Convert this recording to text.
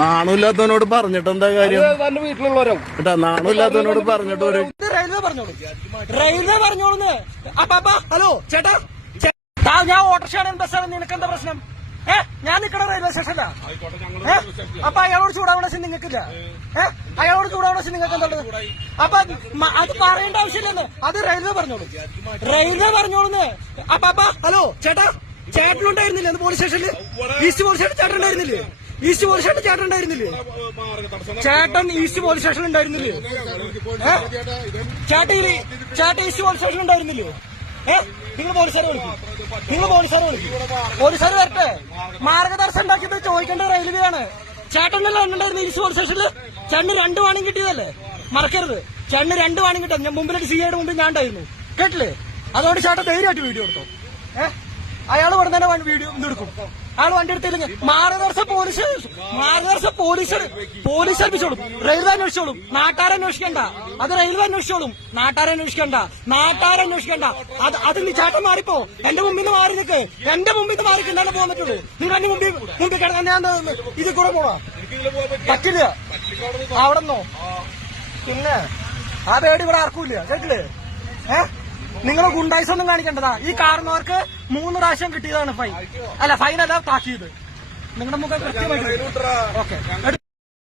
നാണമില്ലാത്തവനോട് പറഞ്ഞിട്ട് എന്താ കാര്യം? വീട്ടിലുള്ളവരോ കേട്ടാ, നാണമില്ലാത്തവനോട് പറഞ്ഞിട്ട് ഒരു റെയിൽവേ പറഞ്ഞോളൂ. ഹലോ ചേട്ടാ, ഞാൻ ഓട്ടോറിക്ഷയാണ്, ബസ്സാണ്, നിനക്ക് എന്താ പ്രശ്നം? ഞാൻ നിക്കണ റെയിൽവേ സ്റ്റേഷനിലാ. അപ്പൊ അയാളോട് ചൂടാവണ ശരി നിങ്ങൾക്കില്ല. അയാളോട് ചൂടാവണ ശരി നിങ്ങൾക്ക് എന്താ? അപ്പൊ അത് പറയേണ്ട ആവശ്യമില്ലെന്ന്. അത് റെയിൽവേ പറഞ്ഞോളൂ. റെയിൽവേ പറഞ്ഞോളൂന്ന്. അപ്പൊ ഹലോ ചേട്ടാ, ചേട്ടനുണ്ടായിരുന്നില്ലേ പോലീസ് സ്റ്റേഷനിൽ? ഈസ്റ്റ് പോലീസ് സ്റ്റേഷൻ ചേട്ടൻ ഉണ്ടായിരുന്നില്ലേ? ഈസ്റ്റ് പോലീസ് സ്റ്റേഷൻ ചേട്ടൻ ഉണ്ടായിരുന്നില്ലേ? ചേട്ടൻ ഈസ്റ്റ് പോലീസ് സ്റ്റേഷൻ ഉണ്ടായിരുന്നില്ലേ? ചേട്ടൻ ഈസ്റ്റ് പോലീസ് സ്റ്റേഷൻ ഉണ്ടായിരുന്നില്ലേ? നിങ്ങൾ പോലീസുകാരെ വിളിക്കും. പോലീസുകാർ വരട്ടെ. മാർഗദർശനം ഉണ്ടാക്കിയത് ചോദിക്കേണ്ട റെയിൽവേ ആണ്. ചേട്ടനല്ലേ ഉണ്ടായിരുന്നു ഈസ്റ്റ് പോലീസ് സ്റ്റേഷനിൽ? ചേട്ടന് 2 വാണിംഗ് കിട്ടിയതല്ലേ, മറക്കരുത്. ചേട്ടന് 2 വാണിംഗ് കിട്ടാം. ഞാൻ മുമ്പിലൊരു സിഐയുടെ മുമ്പിൽ ഞാൻ ഉണ്ടായിരുന്നു, കേട്ടില്ലേ? അതുകൊണ്ട് ചേട്ടൻ ധൈര്യമായിട്ട് വീഡിയോ എടുത്തോ. അയാൾ ഇവിടെ തന്നെ വീഡിയോ എടുക്കും. അയാൾ വണ്ടി എടുത്തില്ലെങ്കിൽ മാർഗദർശ പോലീസ് ഏൽപ്പിച്ചോളും. റെയിൽവേ അന്വേഷിച്ചോളും. നാട്ടാരന്വേഷിക്കണ്ട. അത് റെയിൽവേ അന്വേഷിച്ചോളും. നാട്ടാരന്വേഷിക്കണ്ട. അത് നീ ചേട്ടൻ മാറിപ്പോ. എന്റെ മുമ്പിൽ നിന്ന് മാറി നിൽക്ക്. എന്റെ മുമ്പിൽ നിന്ന് മാറി കിട്ടാൻ പോകാൻ പറ്റുള്ളൂ. നിങ്ങൾ എന്റെ മുമ്പിൽ കിടക്കാൻ ഞാൻ ഇത് കൂടെ പോവാ പറ്റില്ല. അവിടെ നിന്നോ. പിന്നെ ആ പേടി ഇവിടെ ആർക്കൂല്ല, കേട്ടില്ലേ? നിങ്ങൾ ഗുണ്ടായിസൊന്നും കാണിക്കേണ്ടതാ. ഈ കാരണവർക്ക് 3 പ്രാവശ്യം കിട്ടിയതാണ് ഫൈൻ. അല്ല, ഫൈനല്ല, താക്കീത്. നിങ്ങളുടെ മുഖം കൃത്യമായിട്ട്. ഓക്കെ.